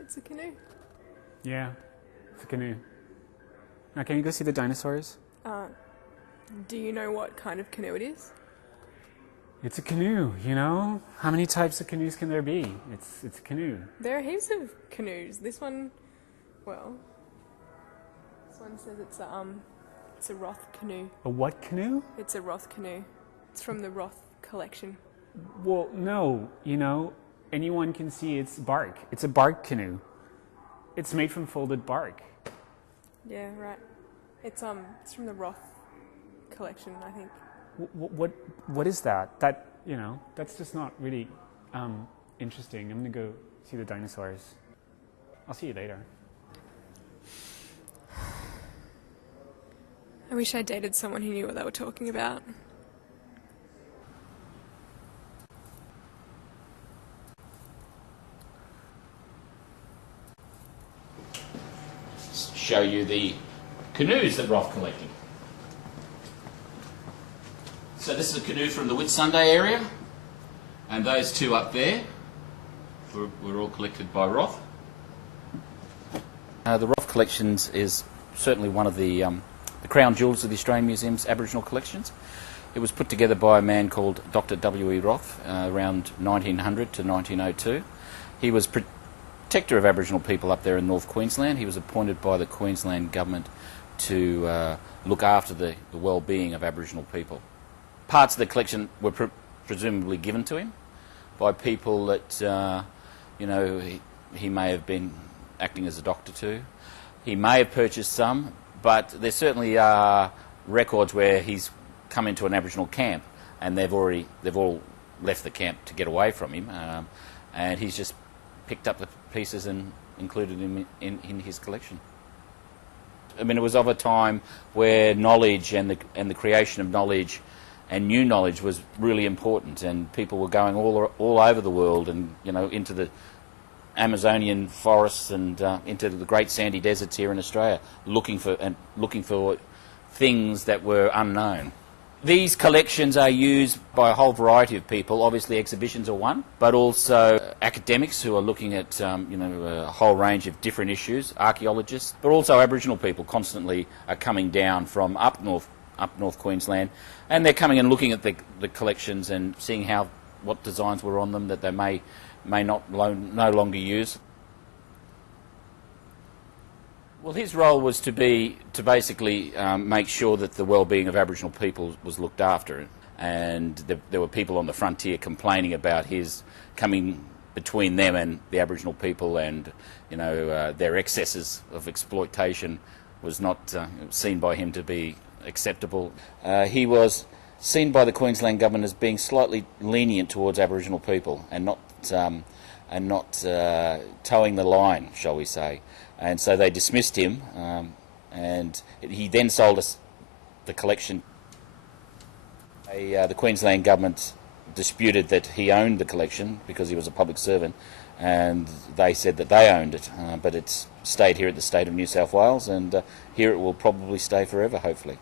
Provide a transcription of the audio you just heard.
it's a canoe. Yeah, it's a canoe. Now, can you go see the dinosaurs? Do you know what kind of canoe it is? It's a canoe, you know? How many types of canoes can there be? It's a canoe. There are heaps of canoes. This one says it's a Roth Canoe. A what canoe? It's a Roth Canoe. It's from the Roth collection. Well, no, you know, anyone can see it's bark. It's a bark canoe. It's made from folded bark. Yeah, right. It's from the Roth collection, I think. What is that? That, you know, that's just not really interesting. I'm gonna go see the dinosaurs. I'll see you later. I wish I dated someone who knew what they were talking about. Show you the canoes that Roth collected. So this is a canoe from the Whitsunday area, and those two up there were all collected by Roth. The Roth collections is certainly one of the crown jewels of the Australian Museum's Aboriginal collections. It was put together by a man called Dr. W.E. Roth around 1900 to 1902. He was protector of Aboriginal people up there in North Queensland. He was appointed by the Queensland government to look after the well-being of Aboriginal people. Parts of the collection were presumably given to him by people that, you know, he may have been acting as a doctor to. He may have purchased some, but there certainly are records where he's come into an Aboriginal camp and they've all left the camp to get away from him, and he's just picked up the pieces and included them in his collection. I mean, it was of a time where knowledge and the creation of knowledge and new knowledge was really important, and people were going all over the world, and you know, into the Amazonian forests and into the great sandy deserts here in Australia, looking for things that were unknown. These collections are used by a whole variety of people. Obviously, exhibitions are one, but also academics who are looking at you know, a whole range of different issues, archaeologists, but also Aboriginal people constantly are coming down from up north Queensland, and they're coming and looking at the collections and seeing what designs were on them that they may no longer use. Well, his role was to basically make sure that the well-being of Aboriginal people was looked after, and there were people on the frontier complaining about his coming between them and the Aboriginal people, and you know, their excesses of exploitation was not seen by him to be acceptable. He was seen by the Queensland government as being slightly lenient towards Aboriginal people and not towing the line, shall we say. And so they dismissed him, and he then sold us the collection. The Queensland government disputed that he owned the collection because he was a public servant, and they said that they owned it, but it's stayed here at the State of New South Wales, and here it will probably stay forever, hopefully.